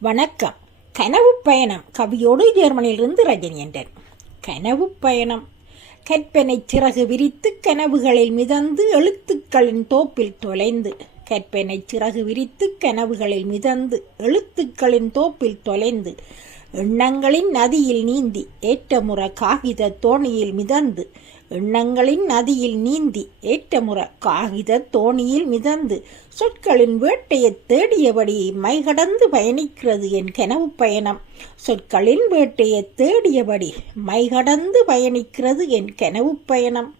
வணக்கம். கனவு பயணம் கவியோடு ஜெர்மனியிலிருந்து ரஜினி என்றன். கனவு பயணம். கற்பனை சிறகு விரித்து கனவுகளில் மிதந்து எழுத்துக்களின் தோப்பில் தொலைந்து. கற்பனை சிறகு விரித்து கனவுகளில் மிதந்து எழுத்துக்களின் தோப்பில் தொலைந்து. எண்ணங்களின் நதியில் நீந்தி ஏற்றமுற காகித தோணியில் மிதந்து. எண்ணங்களின் நதியில் நீந்தி ஏற்றமுற காகித தோணியில் மிதந்து. சொற்களின் வேட்டையை தேடியபடி மைகடந்து பயணிக்கிறது என் கனவு பயணம். சொற்களின் வேட்டையை தேடியபடி மைகடந்து பயணிக்கிறது என் கனவு பயணம்.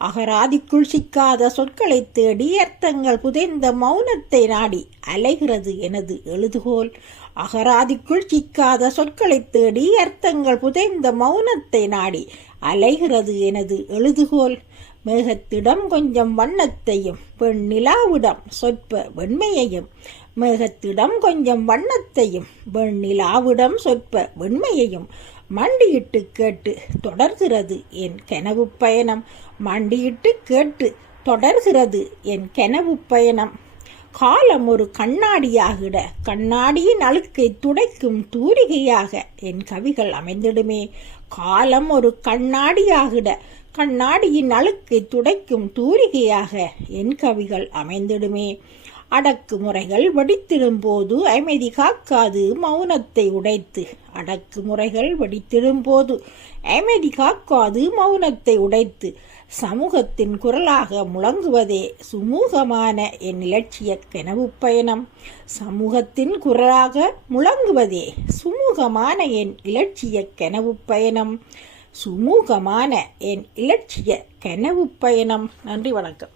அகராதிக்குள் சிக்காத சொற்களை தேடி அர்த்தங்கள் புதைந்த மௌனத்தை நாடி அலைகிறது எனது எழுதுகோல். அகராதிக்குள் சிக்காத சொற்களை தேடி அர்த்தங்கள் புதைந்த மௌனத்தை நாடி அலைகிறது எனது எழுதுகோல். மேகத்திடம் கொஞ்சம் வண்ணத்தையும் வெண்ணிலாவிடம் சொற்ப வெண்மையையும். மேகத்திடம் கொஞ்சம் வண்ணத்தையும் வெண்ணிலாவிடம் சொற்ப வெண்மையையும் மண்டியிட்டு கேட்டு தொடர்கிறது என் கனவு பயணம். மண்டியிட்டு கேட்டு தொடர்கிறது என் கனவு பயணம். காலம் ஒரு கண்ணாடியாகிட கண்ணாடியின் அழுக்கை துடைக்கும் தூரிகையாக என் கவிகள் அமைந்திடுமே. காலம் ஒரு கண்ணாடியாகிட கண்ணாடியின் அழுக்கை துடைக்கும் தூரிகையாக என் கவிகள் அமைந்திடுமே. அடக்குமுறைகள் வெடித்திடும் போது அமைதி காக்காது மௌனத்தை உடைத்து. அடக்குமுறைகள் வெடித்திடும் போது அமைதி காக்காது மௌனத்தை உடைத்து. சமூகத்தின் குரலாக முழங்குவதே சுமூகமான என் இலட்சிய கனவு பயணம். சமூகத்தின் குரலாக முழங்குவதே சுமூகமான என் இலட்சிய கனவு பயணம். சுமூகமான என் இலட்சிய கனவு பயணம். நன்றி, வணக்கம்.